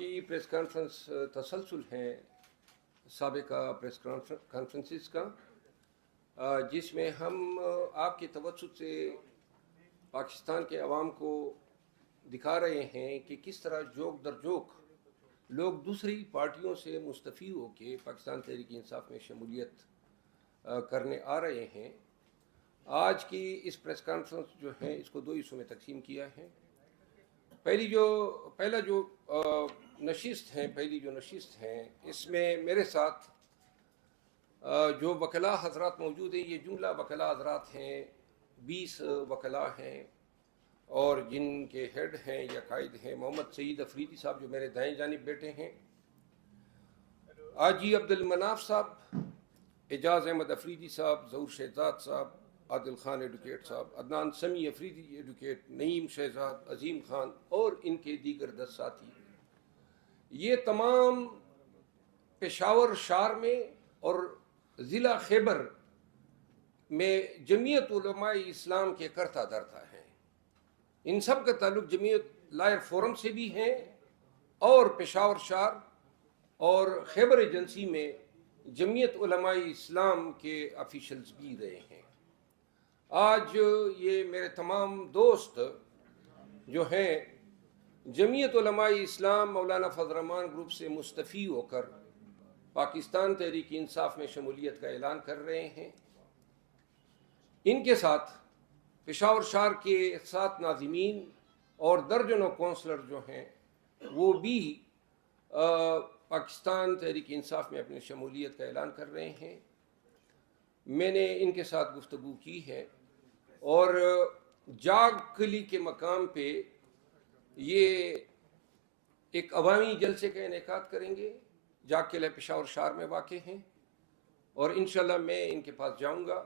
کی press conference تسلسل ہیں سابقہ پریس کانفرنسز کا، جس میں ہم آپ کے توسط سے پاکستان کے عوام کو دکھا رہے ہیں کہ کس طرح جوک در جوک لوگ دوسری پارٹیوں سے مستفید ہو کے پاکستان تحریک انصاف میں شمولیت کرنے آ رہے ہیں۔ آج کی اس پریس کانفرنس جو ہے اس کو دو حصوں میں تقسیم کیا ہے۔ پہلی جو نشست ہیں اس میں میرے ساتھ جو وکلاء حضرات موجود ہیں، یہ جملہ وکلاء حضرات ہیں، 20 وکلاء ہیں، اور جن کے ہیڈ ہیں یا قائد ہیں محمد سعید افریدی صاحب جو میرے دائیں جانب بیٹھے ہیں، حاجی عبد المناف صاحب، اعجاز احمد افریدی صاحب، ظہور شہزاد صاحب، عادل خان ایڈوکیٹ صاحب، عدنان سمیع افریدی ایڈوکیٹ، نعیم شہزاد، عظیم خان اور ان کے دیگر 10 ساتھی۔ یہ تمام پشاور شہر میں اور ضلع خیبر میں جمعیت علماء اسلام کے کرتا دھرتا ہیں۔ ان سب کا تعلق جمعیت لائر فورم سے بھی ہیں اور پشاور شہر اور خیبر ایجنسی میں جمعیت علماء اسلام کے آفیشلز بھی رہے ہیں۔ آج یہ میرے تمام دوست جو ہیں جمعیت علماء اسلام مولانا فضل الرحمان گروپ سے مستفید ہو کر پاکستان تحریک انصاف میں شمولیت کا اعلان کر رہے ہیں۔ ان کے ساتھ پشاور شہر کے 7 ناظمین اور درجنوں کونسلر جو ہیں وہ بھی پاکستان تحریک انصاف میں اپنی شمولیت کا اعلان کر رہے ہیں۔ میں نے ان کے ساتھ گفتگو کی ہے اور جاگ کلی کے مقام پہ یہ ایک عوامی جلسے کا انعقاد کریں گے۔ جاگ قلعہ پشاور شہر میں واقع ہیں اور انشاءاللہ میں ان کے پاس جاؤں گا۔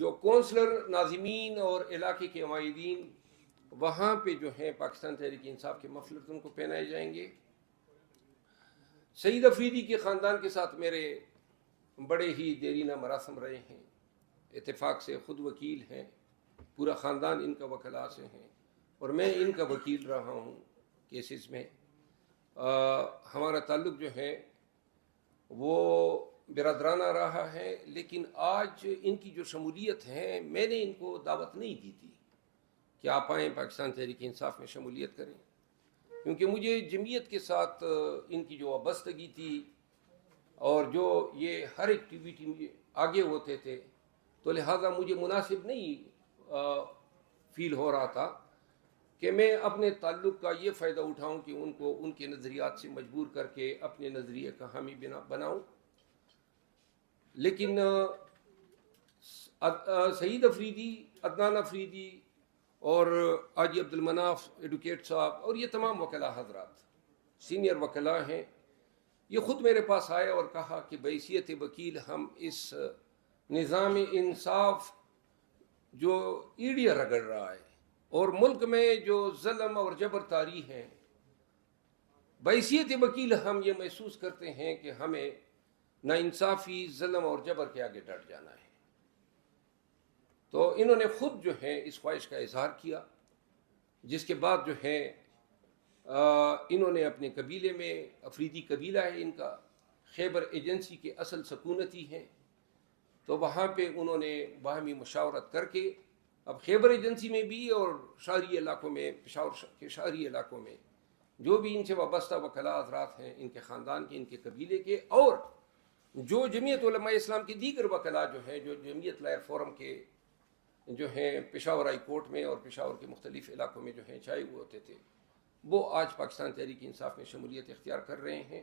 جو کونسلر ناظمین اور علاقے کے عمائدین وہاں پہ جو ہیں پاکستان تحریک انصاف کے مفلر ان کو پہنائے جائیں گے۔ سعید افریدی کے خاندان کے ساتھ میرے بڑے ہی دیرینہ مراسم رہے ہیں، اتفاق سے خود وکیل ہیں، پورا خاندان ان کا وکلاء سے ہیں اور میں ان کا وکیل رہا ہوں کیسز میں۔ ہمارا تعلق جو ہے وہ برادرانہ رہا ہے، لیکن آج ان کی جو شمولیت ہے میں نے ان کو دعوت نہیں دی تھی کہ آپ آئیں پاکستان تحریک انصاف میں شمولیت کریں، کیونکہ مجھے جمعیت کے ساتھ ان کی جو وابستگی تھی اور جو یہ ہر ایکٹیویٹی میں آگے ہوتے تھے، تو لہٰذا مجھے مناسب نہیں فیل ہو رہا تھا کہ میں اپنے تعلق کا یہ فائدہ اٹھاؤں کہ ان کو ان کے نظریات سے مجبور کر کے اپنے نظریے کا حامی بناؤں۔ لیکن سعید افریدی، عدنان افریدی اور حاجی عبد المناف ایڈوکیٹ صاحب اور یہ تمام وکلاء حضرات سینئر وکلاء ہیں، یہ خود میرے پاس آئے اور کہا کہ بحیثیت وکیل ہم اس نظام انصاف جو ایڑیاں رگڑ رہا ہے اور ملک میں جو ظلم اور جبر طاری ہیں، بحیثیت وکیل ہم یہ محسوس کرتے ہیں کہ ہمیں ناانصافی، ظلم اور جبر کے آگے ڈٹ جانا ہے۔ تو انہوں نے خود جو ہے اس خواہش کا اظہار کیا، جس کے بعد جو ہے انہوں نے اپنے قبیلے میں، افریدی قبیلہ ہے ان کا، خیبر ایجنسی کے اصل سکونتی ہیں، تو وہاں پہ انہوں نے باہمی مشاورت کر کے اب خیبر ایجنسی میں بھی اور شہری علاقوں میں، پشاور کے شہری علاقوں میں جو بھی ان سے وابستہ وکلاء حضرات ہیں، ان کے خاندان کے، ان کے قبیلے کے، اور جو جمعیت علماء اسلام کے دیگر وکلاء جو ہیں، جو جمعیت لائر فورم کے جو ہیں پشاور ہائی کورٹ میں اور پشاور کے مختلف علاقوں میں جو ہیں چھائے ہوئے ہوتے تھے، وہ آج پاکستان تحریک انصاف میں شمولیت اختیار کر رہے ہیں۔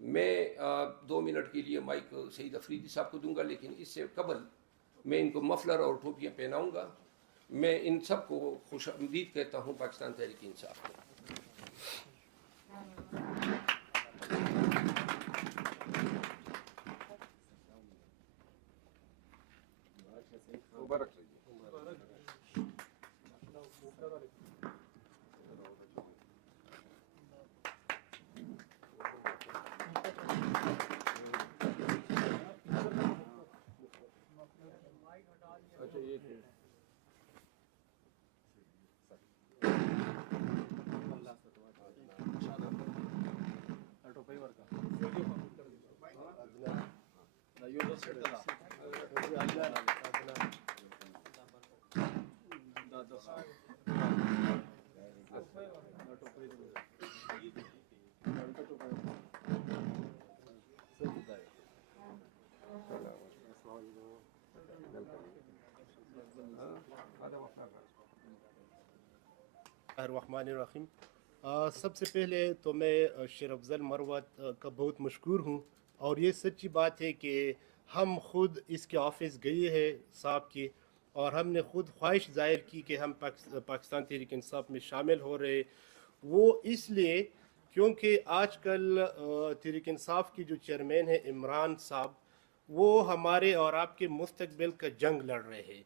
میں 2 منٹ کے لیے مائک سعید افریدی صاحب کو دوں گا، لیکن اس سے قبل میں ان کو مفلر اور ٹوپیاں پہناؤں گا۔ میں ان سب کو خوش آمدید کہتا ہوں پاکستان تحریک انصاف کو۔ مبارک رہیے۔ اچھا الرحمن الرحیم۔ سب سے پہلے تو میں شیر افضل مروت کا بہت مشکور ہوں، اور یہ سچی بات ہے کہ ہم خود اس کے آفس گئے ہیں صاحب کی، اور ہم نے خود خواہش ظاہر کی کہ ہم پاکستان تحریک انصاف میں شامل ہو رہے، وہ اس لیے کیونکہ آج کل تحریک انصاف کی جو چیئرمین ہے عمران صاحب، وہ ہمارے اور آپ کے مستقبل کا جنگ لڑ رہے ہیں۔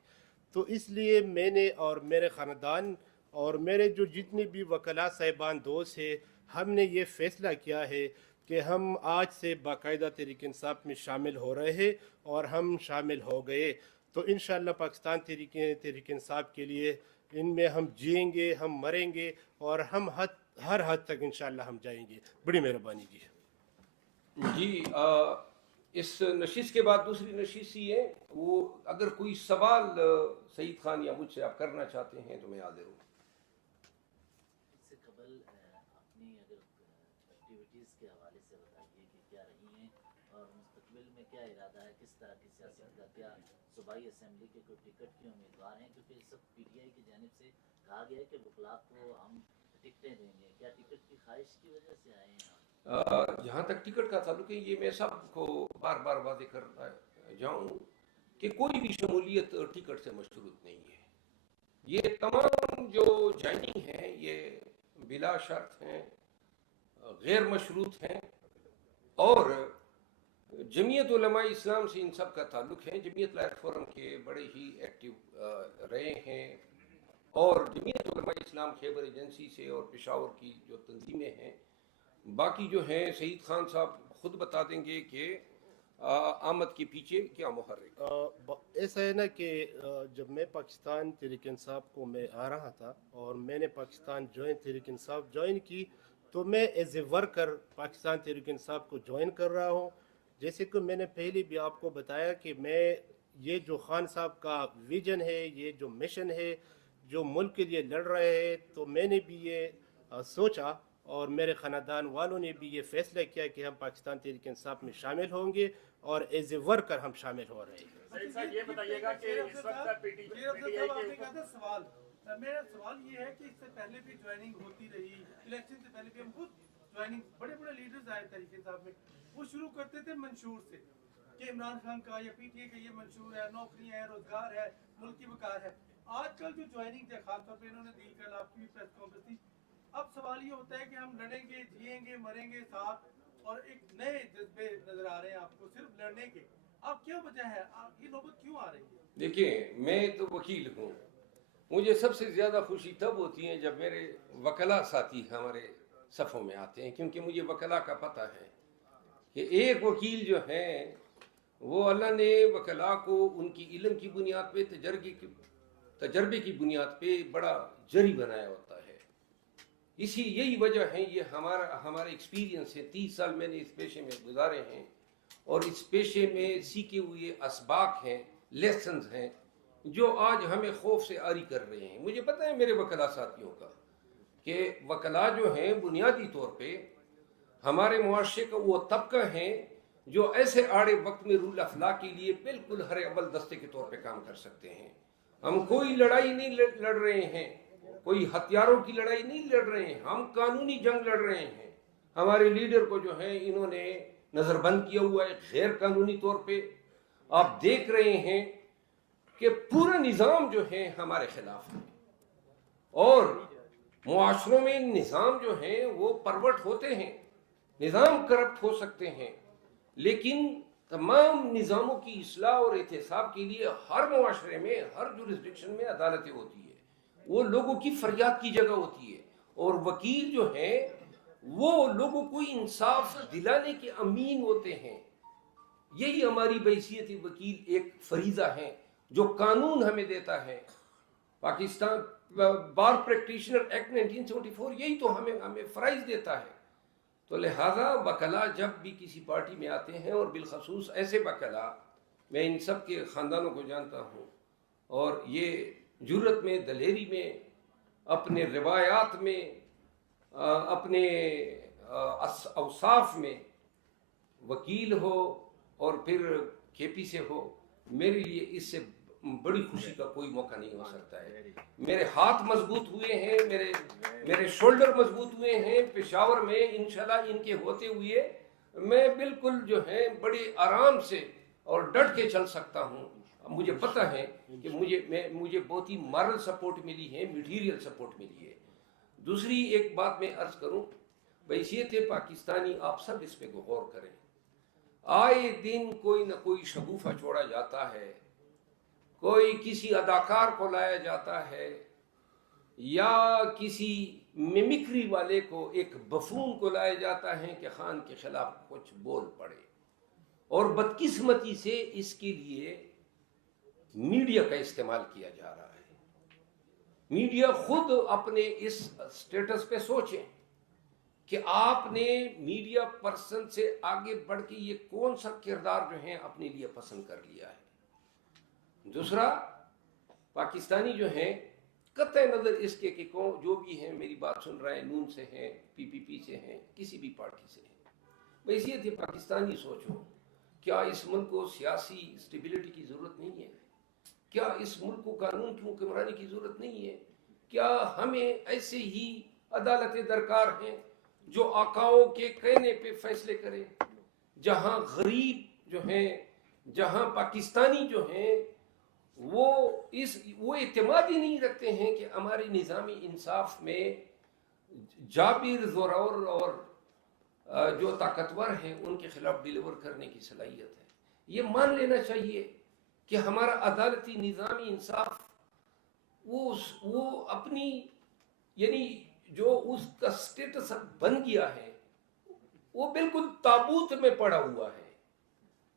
تو اس لیے میں نے اور میرے خاندان اور میرے جو جتنے بھی وکلاء صاحبان دوست ہیں، ہم نے یہ فیصلہ کیا ہے کہ ہم آج سے باقاعدہ تحریک انصاف میں شامل ہو رہے ہیں، اور ہم شامل ہو گئے۔ تو انشاءاللہ پاکستان تحریک انصاف کے لیے ان میں ہم جئیں گے، ہم مریں گے، اور ہم ہر حد تک انشاءاللہ ہم جائیں گے۔ بڑی مہربانی جی۔ جی اس نشست کے بعد دوسری نشست ہی ہے، وہ اگر کوئی سوال سعید خان یا مجھ سے آپ کرنا چاہتے ہیں تو میں حاضر ہوں۔ اس سے قبل اپنی اگر ایکٹیویٹیز کے حوالے سے بتائیے کہ کیا رہی ہیں، اور مستقبل میں کیا ارادہ ہے، کس طرح کی سیاست کا، کیا صوبائی اسمبلی کے کوئی ٹکٹ کے امیدوار ہیں؟ کیونکہ سب پی ٹی آئی کی جانب سے کہا گیا ہے کہ وکلاء کو ہم ٹکٹیں دیں گے، کیا ٹکٹ کی خواہش کی وجہ سے آئے ہیں آپ؟ جہاں تک ٹکٹ کا تعلق ہے، یہ میں سب کو بار بار واضح کرتا جاؤں کہ کوئی بھی شمولیت ٹکٹ سے مشروط نہیں ہے۔ یہ تمام جو جوائننگ ہیں یہ بلا شرط ہیں، غیر مشروط ہیں، اور جمعیت علماء اسلام سے ان سب کا تعلق ہے۔ جمعیت لائق فورم کے بڑے ہی ایکٹیو رہے ہیں، اور جمعیت علماء اسلام خیبر ایجنسی سے اور پشاور کی جو تنظیمیں ہیں، باقی جو ہیں سعید خان صاحب خود بتا دیں گے کہ آمد کے پیچھے کیا محرک۔ ایسا ہے نا کہ جب میں پاکستان تحریک انصاف کو میں آ رہا تھا، اور میں نے پاکستان تحریک انصاف جوائن کی، تو میں as a worker Pakistan Tehreek Insaf کو جوائن کر رہا ہوں۔ جیسے کہ میں نے پہلے بھی آپ کو بتایا کہ میں یہ جو خان صاحب کا ویژن ہے، یہ جو مشن ہے، جو ملک کے لیے لڑ رہے ہیں، تو میں نے بھی یہ سوچا، اور میرے خاندان والوں نے بھی یہ فیصلہ کیا کہ ہم پاکستان تحریک انصاف میں شامل ہوں گے، اور ایز اے ورکر ہم شامل ہو رہے ہیں۔ سعید صاحب یہ بتائیے گا کہ اس وقت پی ٹی آئی کے سوال، میرا سوال یہ ہے کہ اس سے پہلے بھی جوائننگ ہوتی رہی، الیکشن سے پہلے بھی ہم خود جوائننگ، بڑے بڑے لیڈرز آئے تحریک انصاف میں، وہ شروع کرتے تھے منشور سے کہ عمران خان کا یا پی ٹی آئی کا یہ منشور ہے، نوکریاں ہیں، روزگار ہے، ملک کی وقار ہے۔ آج کل جو جوائننگ ہے، خاص طور پہ انہوں نے دی، کل آپ کی پریس کانفرنس تھی، اب سوال یہ ہوتا ہے کہ ہم لڑیں گے، جیئیں گے، مریں گے ساتھ، اور ایک نئے جذبے نظر آ رہے ہیں آپ کو صرف لڑنے کے۔ اب کیا وجہ ہے، یہ نوبت کیوں آ رہی ہے؟ دیکھیں، میں تو وکیل ہوں، مجھے سب سے زیادہ خوشی تب ہوتی ہے جب میرے وکلاء ساتھی ہمارے صفوں میں آتے ہیں، کیونکہ مجھے وکلاء کا پتہ ہے کہ ایک وکیل جو ہے وہ اللہ نے وکلاء کو ان کی علم کی بنیاد پہ، تجربے کی بنیاد پہ بڑا جری بنایا ہوتا ہے۔ یہی وجہ ہے، یہ ہمارا ایکسپیرینس ہے، 30 سال میں نے اس پیشے میں گزارے ہیں، اور اس پیشے میں سیکھے ہوئے اسباق ہیں، لیسنز ہیں، جو آج ہمیں خوف سے عاری کر رہے ہیں۔ مجھے پتہ ہے میرے وکلاء ساتھیوں کا کہ وکلاء جو ہیں بنیادی طور پہ ہمارے معاشرے کا وہ طبقہ ہیں جو ایسے آڑے وقت میں رول آف لا کے لیے بالکل ہر اول دستے کے طور پہ کام کر سکتے ہیں۔ ہم کوئی لڑائی نہیں لڑ رہے ہیں، کوئی ہتھیاروں کی لڑائی نہیں لڑ رہے ہیں، ہم قانونی جنگ لڑ رہے ہیں۔ ہمارے لیڈر کو جو ہے انہوں نے نظر بند کیا ہوا ہے غیر قانونی طور پہ۔ آپ دیکھ رہے ہیں کہ پورا نظام جو ہے ہمارے خلاف ہے، اور معاشروں میں نظام جو ہیں وہ پرورٹ ہوتے ہیں، نظام کرپٹ ہو سکتے ہیں، لیکن تمام نظاموں کی اصلاح اور احتساب کے لیے ہر معاشرے میں، ہر جورسڈکشن میں عدالتیں ہوتی ہے، وہ لوگوں کی فریاد کی جگہ ہوتی ہے، اور وکیل جو ہیں وہ لوگوں کو انصاف دلانے کے امین ہوتے ہیں۔ یہی ہماری بحیثیت وکیل ایک فریضہ ہے جو قانون ہمیں دیتا ہے۔ پاکستان بار پریکٹیشنر ایکٹ 1974 یہی تو ہمیں فرائض دیتا ہے تو لہذا وکلا جب بھی کسی پارٹی میں آتے ہیں، اور بالخصوص ایسے وکلا، میں ان سب کے خاندانوں کو جانتا ہوں، اور یہ جرت میں، دلیری میں، اپنے روایات میں، اپنے اوصاف میں، وکیل ہو اور پھر کے پی سے ہو، میرے لیے اس سے بڑی خوشی کا کوئی موقع نہیں ہو سکتا ہے۔ میرے ہاتھ مضبوط ہوئے ہیں، میرے شولڈر مضبوط ہوئے ہیں پشاور میں، انشاءاللہ ان کے ہوتے ہوئے میں بالکل جو ہے بڑے آرام سے اور ڈٹ کے چل سکتا ہوں۔ مجھے پتہ ہے کہ مجھے بہت ہی مارل سپورٹ ملی ہے، میٹیریل سپورٹ ملی ہے۔ دوسری ایک بات میں عرض کروں، بحیثیت پاکستانی آپ سب اس پہ غور کریں۔ آئے دن کوئی نہ کوئی شگوفہ چھوڑا جاتا ہے، کوئی کسی اداکار کو لایا جاتا ہے، یا کسی میمکری والے کو، ایک بفون کو لایا جاتا ہے کہ خان کے خلاف کچھ بول پڑے، اور بدقسمتی سے اس کے لیے میڈیا کا استعمال کیا جا رہا ہے۔ میڈیا خود اپنے اس سٹیٹس پہ سوچیں کہ آپ نے میڈیا پرسن سے آگے بڑھ کے یہ کون سا کردار جو ہے اپنے لیے پسند کر لیا ہے۔ دوسرا، پاکستانی جو ہیں، قطع نظر اس کے کہ کون جو بھی ہیں میری بات سن رہے ہیں، نون سے ہیں، پی پی پی سے ہیں، کسی بھی پارٹی سے ہیں، بحیثیت پاکستانی سوچو، کیا اس ملک کو سیاسی اسٹیبلٹی کی ضرورت نہیں ہے؟ کیا اس ملک کو قانون کی حکمرانی کی ضرورت نہیں ہے؟ کیا ہمیں ایسے ہی عدالتیں درکار ہیں جو آقاؤں کے کہنے پہ فیصلے کرے، جہاں غریب جو ہیں، جہاں پاکستانی جو ہیں وہ اعتماد ہی نہیں رکھتے ہیں کہ ہمارے نظامی انصاف میں جابر، زورور اور جو طاقتور ہیں ان کے خلاف ڈیلیور کرنے کی صلاحیت ہے۔ یہ مان لینا چاہیے کہ ہمارا عدالتی نظامی انصاف وہ اپنی، یعنی جو اس کا سٹیٹس بن گیا ہے وہ بالکل تابوت میں پڑا ہوا ہے۔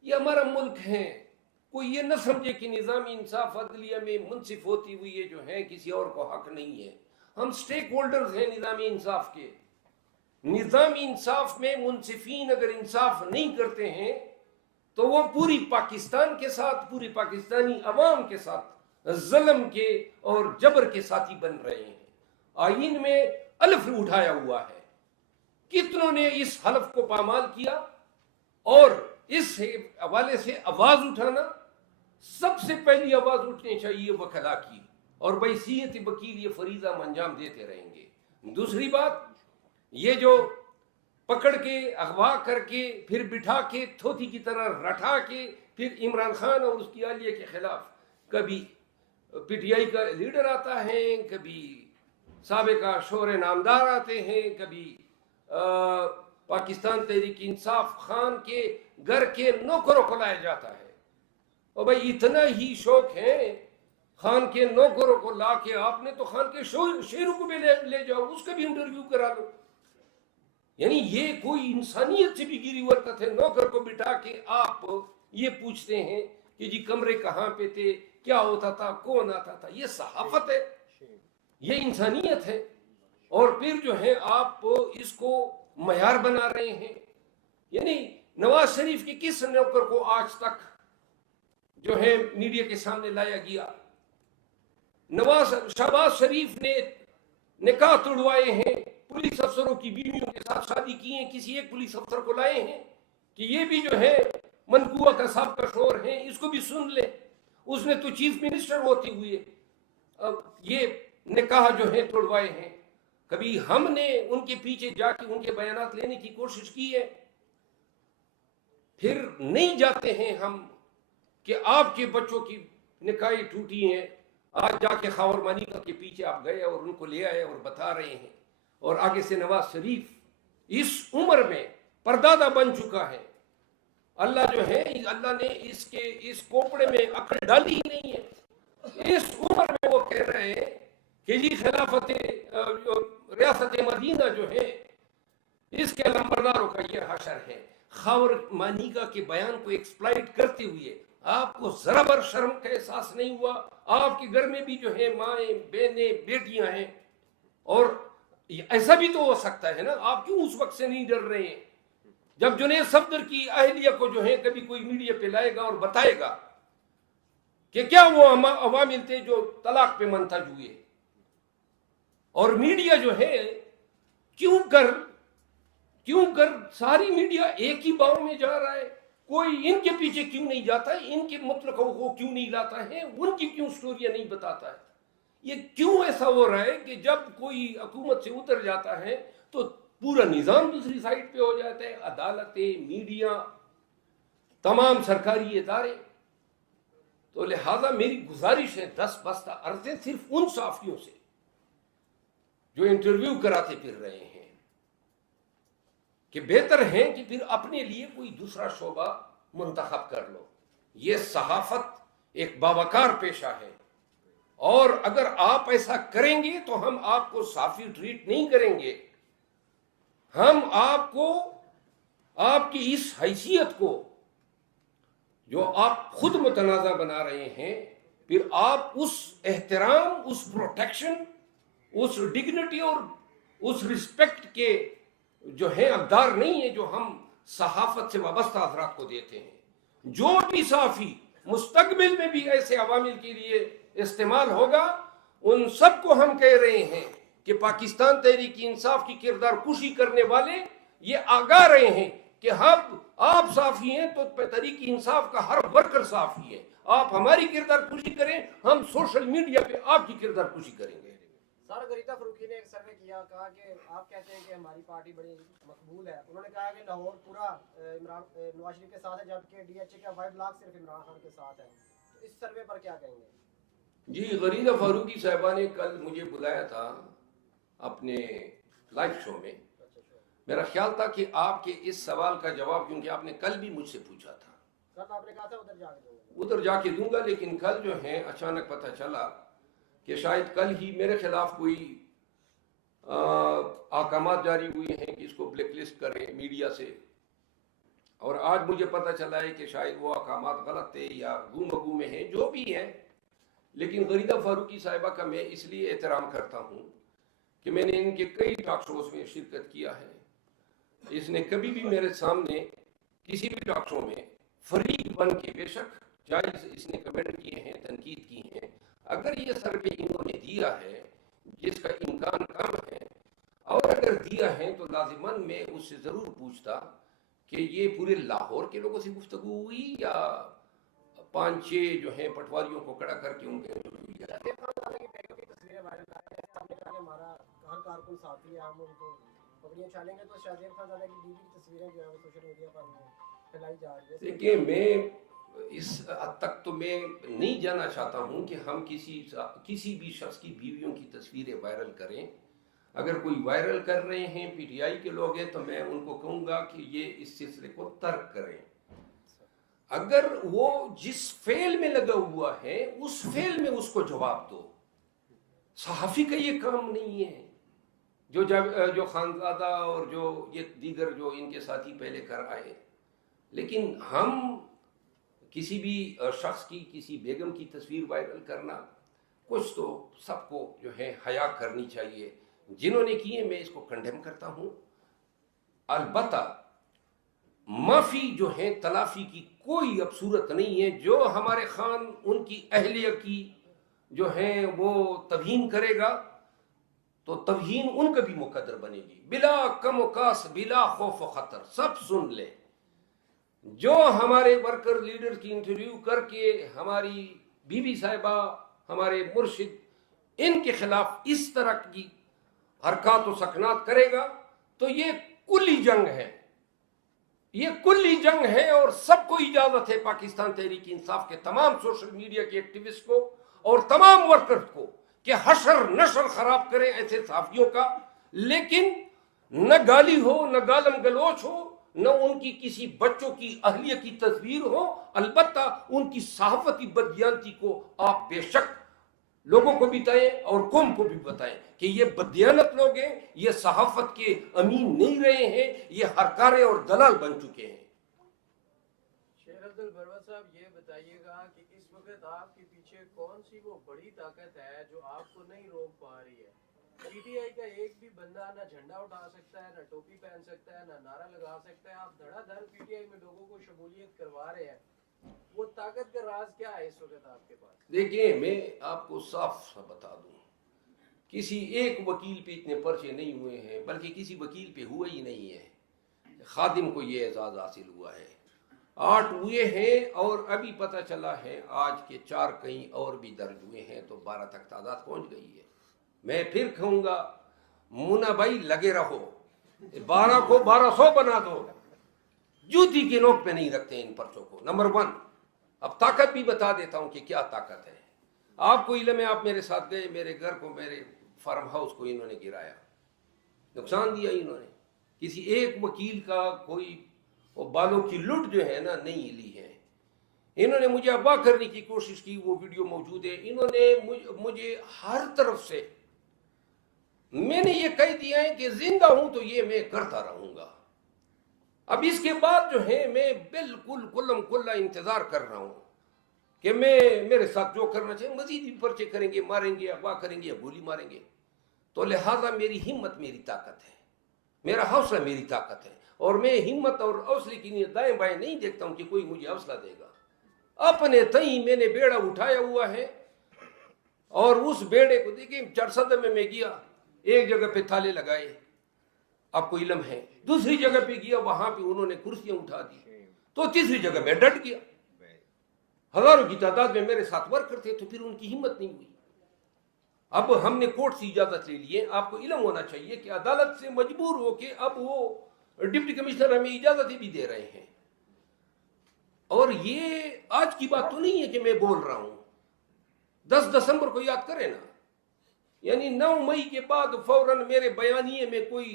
یہ ہمارا ملک ہے، کوئی یہ نہ سمجھے کہ نظامی انصاف عدلیہ میں منصف ہوتی ہوئی یہ جو ہے کسی اور کو حق نہیں ہے۔ ہم سٹیک ہولڈرز ہیں نظامی انصاف کے۔ نظامی انصاف میں منصفین اگر انصاف نہیں کرتے ہیں تو وہ پوری پاکستان کے ساتھ، پوری پاکستانی عوام کے ساتھ ظلم کے اور جبر کے ساتھی بن رہے ہیں۔ آئین میں الف اٹھایا ہوا ہے، کتنوں نے اس حلف کو پامال کیا، اور اس حوالے سے آواز اٹھانا، سب سے پہلی آواز اٹھنی چاہیے وکلا کی، اور بحیثیت وکیل یہ فریضہ ہم انجام دیتے رہیں گے۔ دوسری بات، یہ جو پکڑ کے، اغوا کر کے، پھر بٹھا کے تھوتی کی طرح رٹا کے، پھر عمران خان اور اس کی اہلیہ کے خلاف کبھی پی ٹی آئی کا لیڈر آتا ہے، کبھی سابقہ شور نامدار آتے ہیں، کبھی پاکستان تحریک انصاف خان کے گھر کے نوکروں کو لایا جاتا ہے۔ اور بھائی اتنا ہی شوق ہے خان کے نوکروں کو لا کے، آپ نے تو خان کے شیروں کو بھی لے جاؤ، اس کا بھی انٹرویو کرا لو۔ یعنی یہ کوئی انسانیت سے بھی گری حرکت ہے، نوکر کو بٹھا کے آپ یہ پوچھتے ہیں کہ جی کمرے کہاں پہ تھے، کیا ہوتا تھا، کون آتا تھا۔ یہ صحافت ہے، یہ انسانیت ہے، اور پھر جو ہے آپ اس کو معیار بنا رہے ہیں۔ یعنی نواز شریف کے کس نوکر کو آج تک جو ہے میڈیا کے سامنے لایا گیا؟ شہباز شریف نے نکاح توڑوائے ہیں، پولیس افسروں کی بیویوں کے ساتھ شادی کی ہیں، کسی ایک پولیس افسر کو لائے ہیں کہ یہ بھی جو ہے منقوہ کا سابقہ شور ہے، اس کو بھی سن لے۔ اس نے تو چیف منسٹر ہوتے ہوئے اب یہ نکاح جو ہے توڑوائے ہیں۔ کبھی ہم نے ان کے پیچھے جا کے ان کے بیانات لینے کی کوشش کی ہے؟ پھر نہیں جاتے ہیں ہم کہ آپ کے بچوں کی نکاحیں ٹوٹی ہیں، آج جا کے خاور مانیکا کے پیچھے آپ گئے اور ان کو لے آئے اور بتا رہے ہیں، اور آگے سے نواز شریف اس عمر میں پردادا بن چکا ہے۔ اللہ جو ہے، اللہ نے اس کوپڑے میں عقل ڈالی ہی نہیں ہے۔ اس عمر میں وہ کہہ رہے ہیں کہ جی خلافت ریاست مدینہ جو ہے اس کے علمبرداروں کا یہ حشر ہے۔ خاور مانیکا کے بیان کو ایکسپلائٹ کرتے ہوئے آپ کو ذرا بر شرم کا احساس نہیں ہوا؟ آپ کے گھر میں بھی جو ہے مائیں، بہنیں، بیٹیاں ہیں، اور ایسا بھی تو ہو سکتا ہے نا, آپ کیوں اس وقت سے نہیں ڈر رہے ہیں جب جنید صفدر کی اہلیہ کو جو ہے کبھی کوئی میڈیا پہ لائے گا اور بتائے گا کہ کیا وہ عوامل تھے جو طلاق پہ منتج ہوئے, اور میڈیا جو ہے کیوں کر ساری میڈیا ایک ہی باؤں میں جا رہا ہے, کوئی ان کے پیچھے کیوں نہیں جاتا ہے, ان کے مطلقوں کو کیوں نہیں لاتا ہے, ان کی کیوں سٹوریاں نہیں بتاتا ہے. یہ کیوں ایسا ہو رہا ہے کہ جب کوئی حکومت سے اتر جاتا ہے تو پورا نظام دوسری سائڈ پہ ہو جاتا ہے, عدالتیں, میڈیا, تمام سرکاری ادارے. تو لہذا میری گزارش ہے 10 بستہ عرض ہے صرف ان صحافیوں سے جو انٹرویو کراتے پھر رہے ہیں کہ بہتر ہے کہ پھر اپنے لیے کوئی دوسرا شعبہ منتخب کر لو. یہ صحافت ایک باوقار پیشہ ہے, اور اگر آپ ایسا کریں گے تو ہم آپ کو صحافی ٹریٹ نہیں کریں گے, ہم آپ کو آپ کی اس حیثیت کو جو آپ خود متنازع بنا رہے ہیں, پھر آپ اس احترام, اس پروٹیکشن, اس ڈگنیٹی اور اس رسپیکٹ کے جو ہے حقدار نہیں ہے جو ہم صحافت سے وابستہ حضرات کو دیتے ہیں. جو بھی صحافی مستقبل میں بھی ایسے عوامل کے لیے استعمال ہوگا, ان سب کو ہم کہہ رہے ہیں کہ پاکستان تحریک انصاف کی کردار کشی کرنے والے یہ آگاہ رہے ہیں کہ آپ صحافی ہیں تو تحریک انصاف کا ہر ورکر صحافی ہے, آپ ہماری کردار کشی کریں, ہم سوشل میڈیا پہ آپ کی کردار کشی کریں گے. سر غریدہ فروقی نے ایک سروے کیا, کہا کہ آپ کہتے ہیں کہ ہماری پارٹی بڑی مقبول ہے, انہوں نے کہا کہ لاہور پورا نواز شریف کے ساتھ ہے جبکہ ڈی ایچ اے کا وائی بلاک صرف عمران خان کے ساتھ ہے. اس سروے پر کیا کہیں گے؟ جی, غریدہ فاروقی صاحبہ نے کل مجھے بلایا تھا اپنے لائیو شو میں. میرا خیال تھا کہ آپ کے اس سوال کا جواب, کیونکہ آپ نے کل بھی مجھ سے پوچھا تھا, سر آپ نے کہا تھا ادھر جا کے دوں گا, لیکن کل جو ہے اچانک پتہ چلا کہ شاید کل ہی میرے خلاف کوئی احکامات جاری ہوئے ہیں کہ اس کو بلیک لسٹ کریں میڈیا سے, اور آج مجھے پتہ چلا ہے کہ شاید وہ احکامات غلط تھے یا گم بگو میں ہیں, جو بھی ہیں. لیکن غریدہ فاروقی صاحبہ کا میں اس لیے احترام کرتا ہوں کہ میں نے ان کے کئی ٹاک شوز میں شرکت کیا ہے. اس نے کبھی بھی میرے سامنے کسی بھی ٹاک شو میں فریق بن کے, بے شک جائز اس نے کمنٹ کیے ہیں, تنقید کی ہیں, اگر یہ سروے انہوں نے دیا ہے جس کا امکان کم ہے, اور اگر دیا ہے تو لازماً میں اس سے ضرور پوچھتا کہ یہ پورے لاہور کے لوگوں سے گفتگو ہوئی یا 5-6 جو ہیں پٹواریوں کو کھڑا کر کے ان کے ہمارا ہر کارکن ساتھی ہے, ہم ان کو پکڑیاں چھالیں گے تو شاہزیب خان زادہ کی بیوی کی تصویریں جو ہیں وہ سوشل میڈیا پر پھیلائی جا رہی ہیں. دیکھیے, میں اس حد تک تو میں نہیں جانا چاہتا ہوں کہ ہم کسی بھی شخص کی بیویوں کی تصویریں وائرل کریں. اگر کوئی وائرل کر رہے ہیں پی ٹی آئی کے لوگ ہیں تو میں ان کو کہوں گا کہ یہ اس سلسلے کو ترک کریں. اگر وہ جس فعل میں لگا ہوا ہے اس فعل میں اس کو جواب دو. صحافی کا یہ کام نہیں ہے جو خانزادہ اور جو یہ دیگر جو ان کے ساتھی پہلے کر آئے. لیکن ہم کسی بھی شخص کی, کسی بیگم کی تصویر وائرل کرنا, کچھ تو سب کو جو ہے حیا کرنی چاہیے. جنہوں نے کیے میں اس کو کنڈیم کرتا ہوں. البتہ معافی جو ہے, تلافی کی کوئی اب صورت نہیں ہے. جو ہمارے خان ان کی اہلیہ کی جو ہے وہ توہین کرے گا تو توہین ان کا بھی مقدر بنے گی, بلا کم و کاس, بلا خوف و خطر. سب سن لے, جو ہمارے ورکر لیڈر کی انٹرویو کر کے ہماری بی بی صاحبہ, ہمارے مرشد, ان کے خلاف اس طرح کی حرکات و سکنات کرے گا تو یہ کلی جنگ ہے, یہ کلی جنگ ہے. اور سب کو اجازت ہے, پاکستان تحریک انصاف کے تمام سوشل میڈیا کے ایکٹیوسٹ کو اور تمام ورکرز کو, کہ حشر نشر خراب کریں ایسے صحافیوں کا, لیکن نہ گالی ہو, نہ گالم گلوچ ہو, نہ ان کی کسی بچوں کی اہلیہ کی تصویر ہو. البتہ ان کی صحافتی بددیانتی کو آپ بے شک لوگوں کو بھی بتائیں اور قوم کو بھی بتائیں کہ یہ بددیانت لوگ ہیں, یہ صحافت کے امین نہیں رہے ہیں, یہ ہرکارے اور دلال بن چکے ہیں. شیخ عبدالبروت صاحب, یہ بتائیے گا کہ اس وقت آپ کے پیچھے کون سی وہ بڑی طاقت ہے جو آپ کو نہیں روک پا رہی ہے؟ پی ٹی آئی کا ایک بھی بندہ نہ جھنڈا اٹھا سکتا ہے، نہ ٹوپی پہن سکتا ہے، نہ نعرہ لگا سکتا ہے. آپ دھڑا دھڑ پی ٹی آئی میں لوگوں کو شمولیت کروا رہے ہیں. وہ طاقت کا راز کیا ہے اس وقت آپ کے پاس؟ دیکھیں میں آپ کو صاف سا بتا دوں، کسی ایک وکیل پہ اتنے پرچے نہیں ہوئے ہیں، بلکہ کسی وکیل پہ ہوا ہی نہیں ہے. خادم کو یہ اعزاز حاصل ہوا ہے. 8 ہوئے ہیں اور ابھی پتہ چلا ہے آج کے 4 کہیں اور بھی درج ہوئے ہیں، تو 12 تک تعداد پہنچ گئی ہے. میں پھر کہوں گا مونا بھائی لگے رہو، 12 کو 1200 بنا دو. جوتی کے نوک پہ نہیں رکھتے ان پرچوں کو. نمبر 1. اب طاقت بھی بتا دیتا ہوں کہ کیا طاقت ہے. آپ کو علم ہے، آپ میرے ساتھ گئے، میرے گھر کو، میرے فارم ہاؤس کو انہوں نے گرایا، نقصان دیا انہوں نے. کسی ایک وکیل کا کوئی وہ بالوں کی لٹ جو ہے نا نہیں لی ہے. انہوں نے مجھے اغوا کرنے کی کوشش کی، وہ ویڈیو موجود ہے. انہوں نے مجھے ہر طرف سے، میں نے یہ کہہ دیا ہے کہ زندہ ہوں تو یہ میں کرتا رہوں گا. اب اس کے بعد جو ہے میں بالکل کلم کلا انتظار کر رہا ہوں کہ میرے ساتھ جو کرنا چاہیے، مزید بھی پرچے کریں گے، ماریں گے، اغوا کریں گے یا گولی ماریں گے. تو لہٰذا میری ہمت میری طاقت ہے، میرا حوصلہ میری طاقت ہے. اور میں ہمت اور حوصلے کی نیت دائیں بائیں نہیں دیکھتا ہوں کہ کوئی مجھے حوصلہ دے گا. اپنے تئیں میں نے بیڑا اٹھایا ہوا ہے، اور اس بیڑے کو دیکھیں. چرسدہ میں گیا، ایک جگہ پہ تالے لگائے، آپ کو علم ہے. دوسری جگہ پہ گیا، وہاں پہ انہوں نے کرسیاں اٹھا دی. تو تیسری جگہ میں ڈٹ گیا. ہزاروں کی تعداد میں میرے ساتھ ورکر تھے، تو پھر ان کی ہمت نہیں ہوئی. اب ہم نے کورٹ سے اجازت لے لی ہے. آپ کو علم ہونا چاہیے کہ عدالت سے مجبور ہو کے اب وہ ڈپٹی کمشنر ہمیں اجازتیں بھی دے رہے ہیں. اور یہ آج کی بات تو نہیں ہے کہ میں بول رہا ہوں. 10 دسمبر کو یاد کریں نا، یعنی 9 مئی کے بعد فوراً میرے بیانیے میں کوئی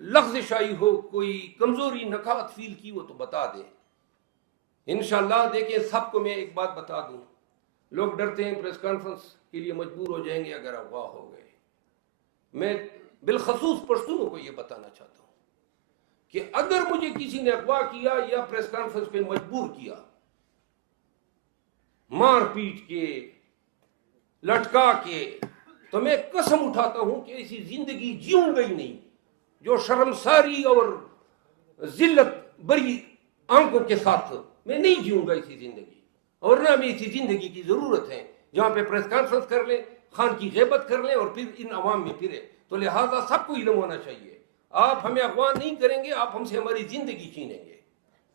لغزش آئی ہو، کوئی کمزوری نکات فیل کی ہو تو بتا دیں. انشاءاللہ. دیکھیں سب کو میں ایک بات بتا دوں، لوگ ڈرتے ہیں پریس کانفرنس کے لیے مجبور ہو جائیں گے اگر اغوا ہو گئے. میں بالخصوص پشتونوں کو یہ بتانا چاہتا ہوں کہ اگر مجھے کسی نے اغوا کیا یا پریس کانفرنس پہ مجبور کیا، مار پیٹ کے، لٹکا کے، تو میں قسم اٹھاتا ہوں کہ ایسی زندگی جیوں گا ہی نہیں جو شرمساری اور ذلت بری آنکھوں کے ساتھ میں نہیں جیوں گا ایسی زندگی. اور نہ ہمیں اسی زندگی کی ضرورت ہے جہاں پہ پریس کانفرنس کر لیں، خان کی غیبت کر لیں اور پھر ان عوام میں پھرے. تو لہٰذا سب کو علم ہونا چاہیے، آپ ہمیں اغوا نہیں کریں گے، آپ ہم سے ہماری زندگی چھینیں گے.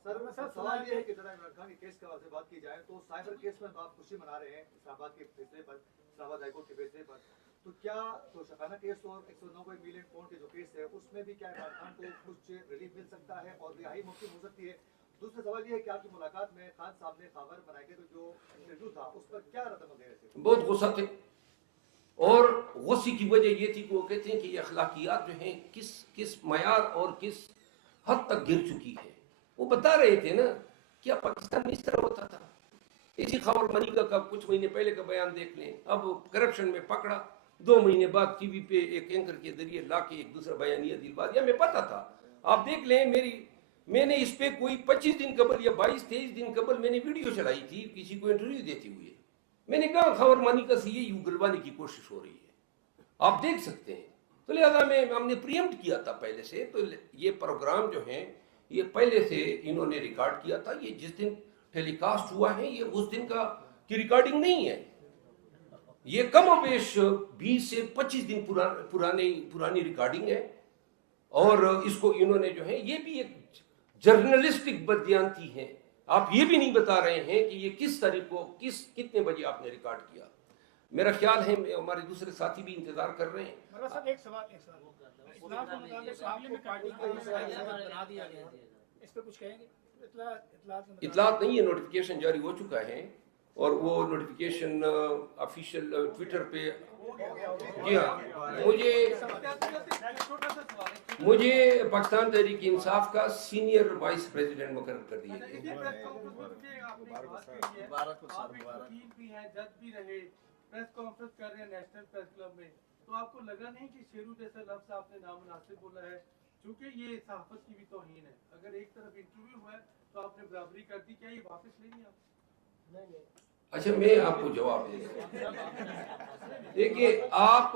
سر سوال یہ ہے کہ ذرا عمران خان کے کیس کے حوالے سے بات کی جائے تو سائبر کیس میں آپ خوشی منا رہے ہیں اسلام آباد کے فیصلے پر، اسلام آباد ہائی کورٹ کے فیصلے پر. تو کیا تو شفانہ کیس اور 199 ملین پاؤنڈ کے جو کیس ہے اس میں بھی کیا عمران خان کو کچھ ریلیف مل سکتا ہے اور رہائی ممکن ہو سکتی ہے؟ دوسرا سوال یہ ہے کہ آپ کی ملاقات میں خان صاحب نے خبر بنائے گئے جو انٹرویو تھا اس پر کیا رد عمل دے رہے تھے؟ بہت غصہ تھے، اور غصے کی وجہ یہ تھی کہ وہ کہتے ہیں کہ یہ اخلاقیات جو ہیں کس معیار اور کس حد تک گر چکی ہے. وہ بتا رہے تھے نا کیا پاکستان میں اس طرح ہوتا تھا. اسی خبر منیگا کا کچھ مہینے پہلے کا بیان دیکھ لیں. اب کرپشن میں پکڑا، 2 مہینے بعد ٹی وی پہ ایک اینکر کے ذریعے لا کے ایک دوسرا بیانیہ دلوا دیا. ہمیں پتا تھا. آپ دیکھ لیں میں نے اس پہ کوئی 25 دن قبل یا 22-23 دن قبل میں نے ویڈیو چلائی تھی کسی کو انٹرویو دیتے ہوئے. میں نے کہا خبر منیگا سے یہ اگلوانے کی کوشش ہو رہی ہے، آپ دیکھ سکتے ہیں. تو لہذا ہم نے پریمپٹ کیا تھا پہلے سے. تو یہ پروگرام جو ہیں یہ پہلے سے انہوں نے ریکارڈ کیا تھا. یہ جس دن ٹیلی کاسٹ ہوا ہے یہ اس دن کی ریکارڈنگ نہیں ہے. یہ کم و بیش 20 سے 25 دن پرانی ریکارڈنگ ہے. اور اس کو انہوں نے جو ہے یہ بھی ایک جرنلسٹک بددیانتی ہے. آپ یہ بھی نہیں بتا رہے ہیں کہ یہ کس تاریخ کو کتنے بجے آپ نے ریکارڈ کیا. میرا خیال ہے ہمارے دوسرے ساتھی بھی انتظار کر رہے ہیں. ایک سوال اسلام کے مطابق آپ نے پارٹی کو بنا دیا گیا، اس پہ کچھ کہیں گے؟ اطلاعات نہیں ہے، نوٹیفیکیشن جاری ہو چکا ہے اور وہ نوٹیفیکیشن آفیشیل ٹویٹر پہ. جی ہاں، مجھے پاکستان تحریک انصاف کا سینئر وائس پریزیڈنٹ مقرر کر دیا گیا. جج بھی رہے، پریس کانفرنس کر رہے ہیں نیشنل پریس کلب میں، تو آپ کو لگا نہیں کہ شیرو جیسا لفظ آپ نے نامناسب بولا ہے؟ چونکہ یہ صحافت کی بھی توہین ہے. اگر ایک طرف انٹرویو ہوا ہے تو آپ نے برابری کر دی، کیا یہ واپس لیں گے آپ؟ اچھا میں آپ کو جواب دے دوں. دیکھیے آپ